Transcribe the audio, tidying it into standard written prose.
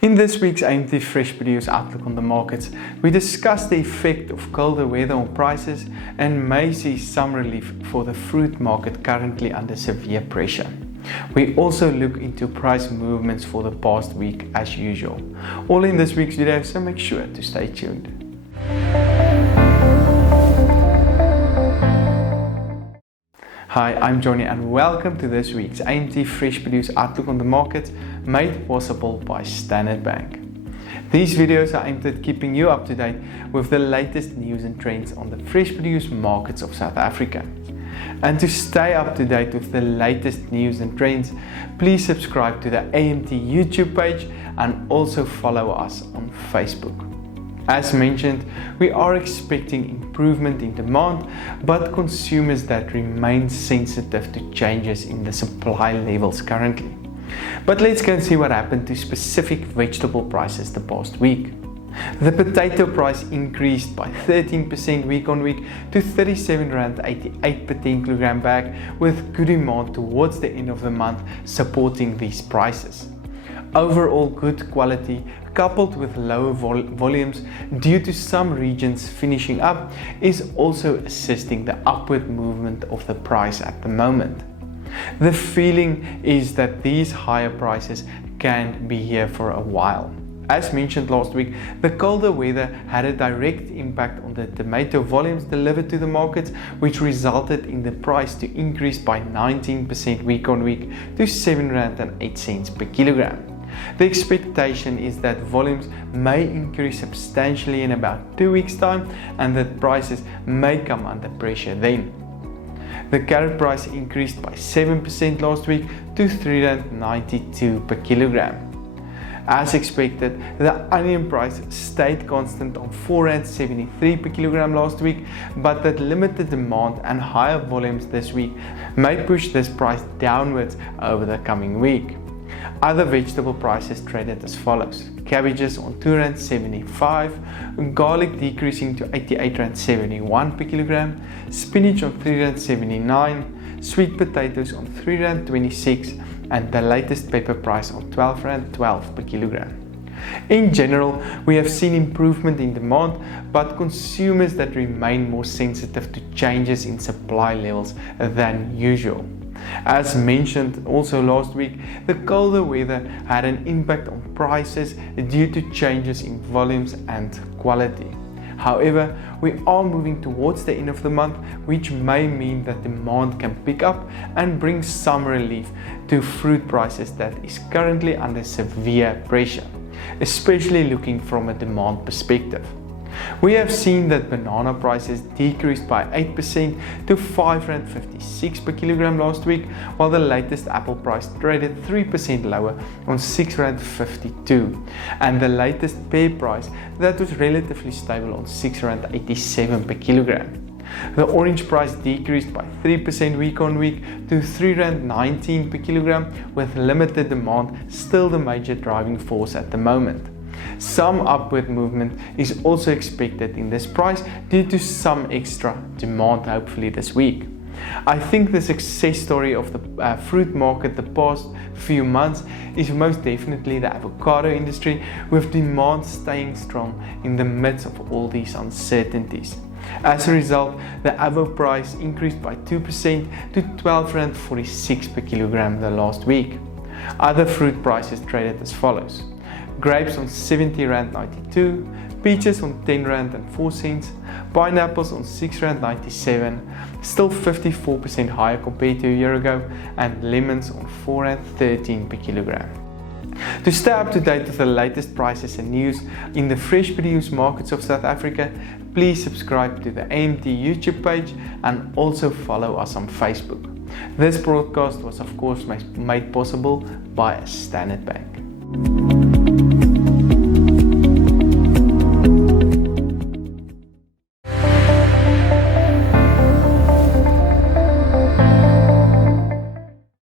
In this week's AMT Fresh Produce Outlook on the Markets, we discuss the effect of colder weather on prices and may see some relief for the fruit market currently under severe pressure. We also look into price movements for the past week as usual. All in this week's video, so make sure to stay tuned. Hi, I'm Johnny and welcome to this week's AMT Fresh Produce Outlook on the Market, made possible by Standard Bank. These videos are aimed at keeping you up to date with the latest news and trends on the fresh produce markets of South Africa. And to stay up to date with the latest news and trends, please subscribe to the AMT YouTube page and also follow us on Facebook. As mentioned, we are expecting improvement in demand, but consumers that remain sensitive to changes in the supply levels currently. But let's go and see what happened to specific vegetable prices the past week. The potato price increased by 13% week on week to R37.88 per 10 kilogram bag, with good demand towards the end of the month supporting these prices. Overall good quality coupled with lower volumes due to some regions finishing up is also assisting the upward movement of the price at the moment. The feeling is that these higher prices can be here for a while. As mentioned last week, the colder weather had a direct impact on the tomato volumes delivered to the markets, which resulted in the price to increase by 19% week on week to R7.08 per kilogram. The expectation is that volumes may increase substantially in about 2 weeks' time and that prices may come under pressure then. The carrot price increased by 7% last week to R3.92 per kilogram. As expected, the onion price stayed constant on R4.73 per kilogram last week, but that limited demand and higher volumes this week may push this price downwards over the coming week. Other vegetable prices traded as follows: cabbages on R2.75, garlic decreasing to R88.71 per kilogram, spinach on R3.79, sweet potatoes on R3.26, and the latest pepper price on R12.12 per kilogram. In general, we have seen improvement in demand, but consumers that remain more sensitive to changes in supply levels than usual. As mentioned also last week, the colder weather had an impact on prices due to changes in volumes and quality. However, we are moving towards the end of the month, which may mean that demand can pick up and bring some relief to fruit prices that is currently under severe pressure, especially looking from a demand perspective. We have seen that banana prices decreased by 8% to R5.56 per kilogram last week, while the latest apple price traded 3% lower on R6.52, and the latest pear price that was relatively stable on R6.87 per kilogram. The orange price decreased by 3% week on week to R3.19 per kilogram, with limited demand still the major driving force at the moment. Some upward movement is also expected in this price due to some extra demand hopefully this week. I think the success story of the fruit market the past few months is most definitely the avocado industry, with demand staying strong in the midst of all these uncertainties. As a result, the avo price increased by 2% to R12.46 per kilogram the last week. Other fruit prices traded as follows: grapes on R70.92, peaches on R10.04, pineapples on R6.97, still 54% higher compared to a year ago, and lemons on R4.13 per kilogram. To stay up to date with the latest prices and news in the fresh produce markets of South Africa, please subscribe to the AMT YouTube page and also follow us on Facebook. This broadcast was of course made possible by Standard Bank.